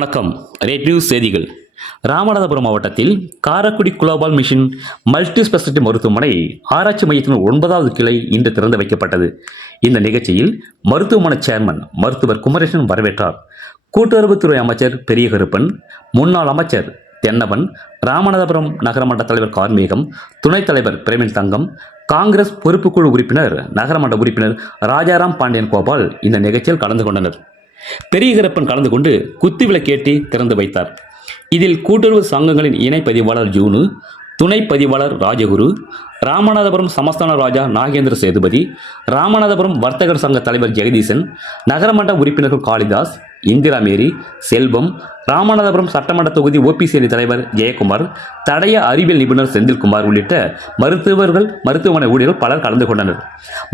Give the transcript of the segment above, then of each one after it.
வணக்கம். Rate news செய்திகள். ராமநாதபுரம் மாவட்டத்தில் Karaikudi global mission multi speciality மருத்துவமனை ஆராய்ச்சி மையத்தின் 9வது கிளை இன்று திறந்து வைக்கப்பட்டது. இந்த நிகழ்ச்சியில் மருத்துவமனை சேர்மன் மருத்துவர் குமரேசன் வரவேற்றார். கூட்டுறவுத்துறை அமைச்சர் பெரிய கருப்பன், முன்னாள் அமைச்சர் தென்னவன், ராமநாதபுரம் நகரமன்ற தலைவர் கார்மேகம், துணைத் தலைவர் பிரேமில் தங்கம், காங்கிரஸ் பொறுப்புக்குழு உறுப்பினர் நகரமன்ற உறுப்பினர் ராஜாராம் பாண்டியன் கோபால் இந்த நிகழ்ச்சியில் கலந்து கொண்டனர். பெரிய கருப்பன் கலந்து கொண்டு குத்துவிளக்கேற்றி திறந்து வைத்தார். இதில் கூட்டுறவு சங்கங்களின் இணை பதிவாளர் ஜூனு, துணை பதிவாளர் ராஜகுரு, ராமநாதபுரம் சமஸ்தான ராஜா நாகேந்திர சேதுபதி, ராமநாதபுரம் வர்த்தகர் சங்க தலைவர் ஜெகதீசன், நகரமன்ற உறுப்பினர்கள் காளிதாஸ், இந்திரா மேரி, செல்வம், ராமநாதபுரம் சட்டமன்ற தொகுதி ஓபிசி தலைவர் ஜெயக்குமார், தடய அறிவியல் நிபுணர் செந்தில்குமார் உள்ளிட்ட மருத்துவர்கள், மருத்துவமனை ஊழியர்கள் பலர் கலந்து கொண்டனர்.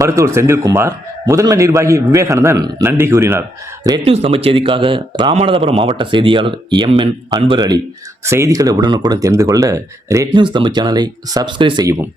மருத்துவர் செந்தில்குமார், முதன்மை நிர்வாகி விவேகானந்தன் நன்றி கூறினார். ரெட் நியூஸ் தமிழ் செய்திக்காக ராமநாதபுரம் மாவட்ட செய்தியாளர் MN அன்பர் அலி. செய்திகளை உடனுக்குடன் தெரிந்து கொள்ள ரெட் நியூஸ் தமிழ் சேனலை சப்ஸ்கிரைப் செய்யவும்.